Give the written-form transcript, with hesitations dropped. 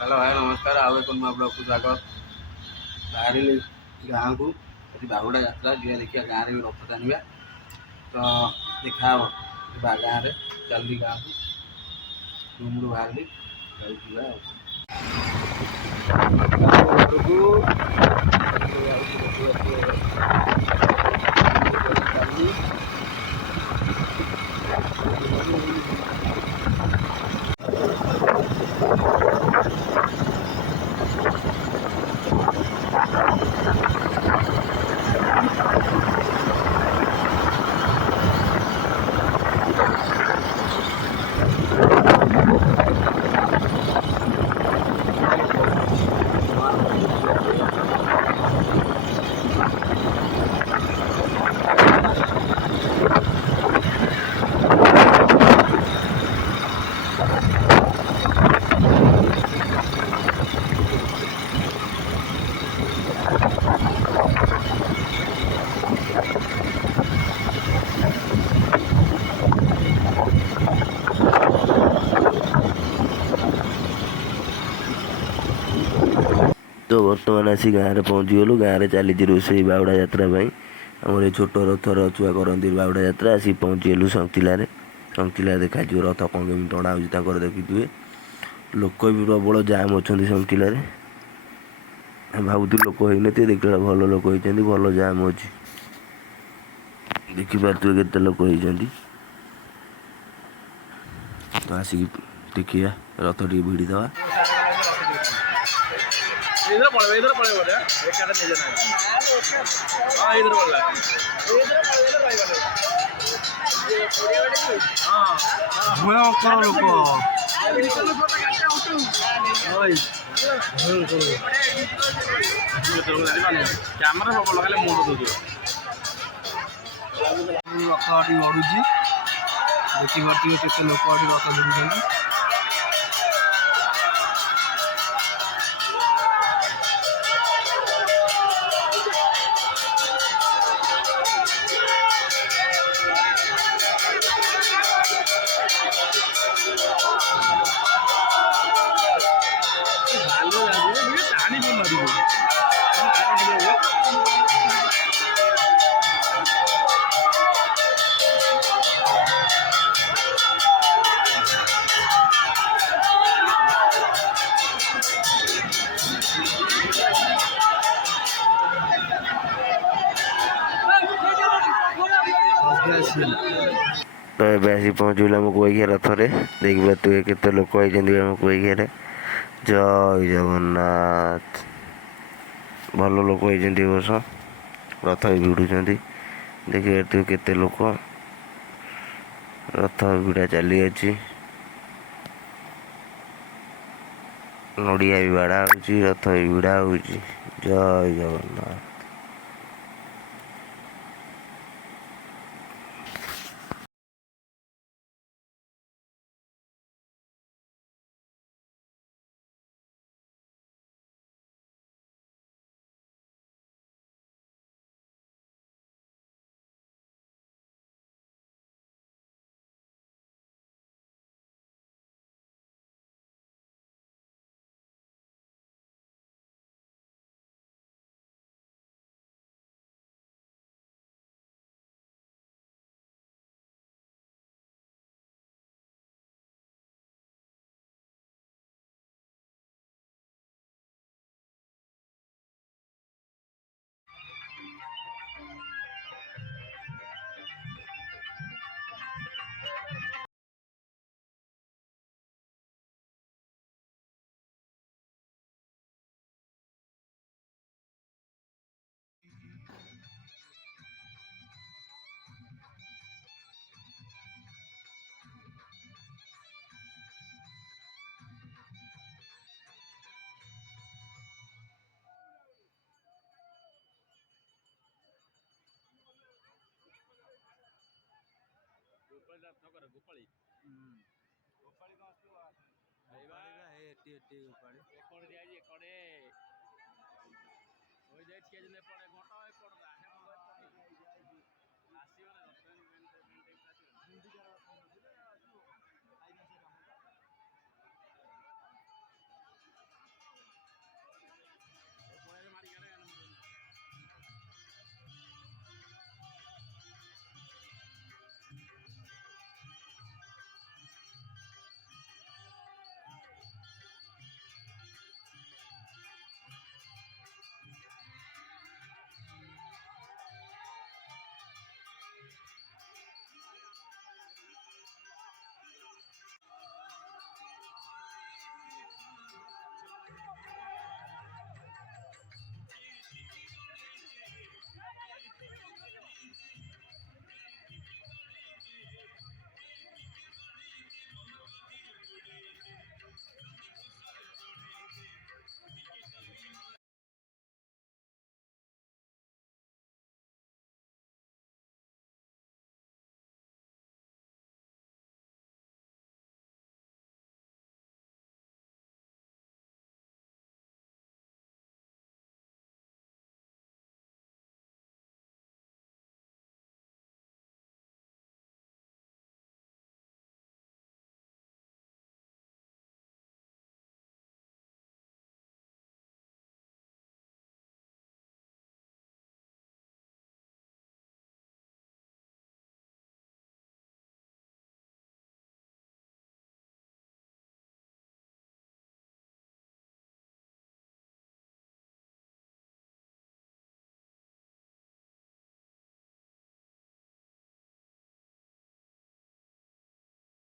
Hello भाई नमस्कार। आउ एक नुआ ब्लॉग को स्वागत। बाहर गाँव को बाहुड़ा यात्रा जी देखिए गाँव में रथ टाणिया तो देखा गाँव में चलि गाँव को रूम बाहर तो बर्तमान आसी गाँव में पहुँचीगलु। गाँव में चली रोषे बाहुड़ा यात्रा आम ये छोट रथर छुआ करती बाहुड़ा यात्रा आसी पहुँचीगलु संगचिला देखा रथ कौन कमी टणा हो देखिए लोक भी प्रबल जाम अच्छा संगचिल भावुँ लोक होते देखा भल लोक होती भल जाम अच्छी देखिपे के लोक होती तो आसिक देखिए रथ टी भिड़दवा इधर पड़े बोले एक काटा नहीं जाना हां इधर बोल रहा इधर भाई बोले हां भय करो लोग ओए कैमरा सब लगाले मुंड दो रथ ओडुची देखि बर्ती केते लोक रथ भिड़ुछन तो ये आसी पहुँचल आम कुआखिया रथरे देखिए तु के लोक होती आम कुआखिया जय जगन्नाथ भल लोक होती वर्ष रथ भी भिड़ुं देखिए तु के लोक रथ भिड़ा चली नड़िया भी बाड़ा हो रथ भी भिड़ा हो जय जगन्नाथ। गोपाली गोपाली का एटी गोपाली एकोड़े जाई एकोड़े हो जाई के जने पड़े घोटा